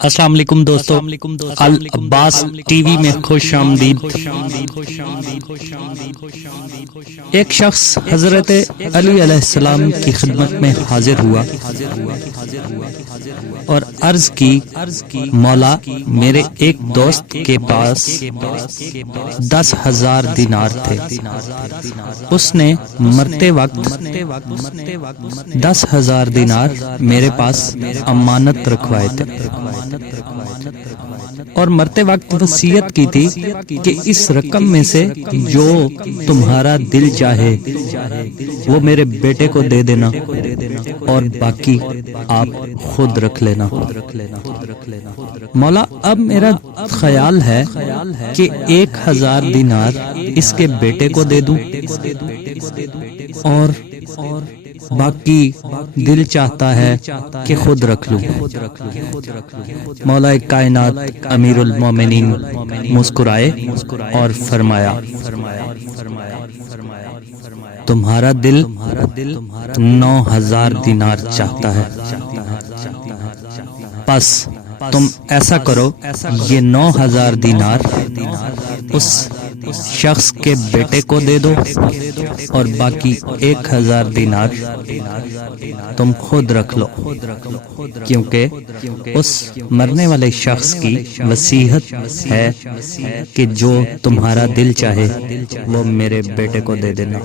السلام علیکم دوستو، العباس ٹی وی میں خوش آمدید۔ ایک شخص حضرت علی علیہ السلام کی خدمت میں حاضر ہوا اور عرض کی، مولا میرے ایک دوست کے پاس 10,000 دینار تھے۔ اس نے مرتے وقت 10,000 دینار میرے پاس امانت رکھوائے تھے اور مرتے وقت وصیت کی تھی کہ اس رقم میں سے جو تمہارا دل چاہے وہ میرے بیٹے کو دے دینا اور باقی آپ خود رکھ لینا۔ مولا اب میرا خیال ہے کہ 1,000 دینار اس کے بیٹے کو دے دوں اور باقی دل چاہتا ہے کہ خود رکھ لوں۔ مولا کائنات امیر المومنین مسکرائے اور فرمایا، تمہارا دل 9,000 دینار چاہتا ہے، پس تم ایسا کرو، یہ 9,000 دینار اس شخص کے بیٹے کو دے دو اور باقی 1,000 دینار تم خود رکھ لو، کیونکہ اس مرنے والے شخص کی وصیت ہے کہ جو تمہارا دل چاہے وہ میرے بیٹے کو دے دینا۔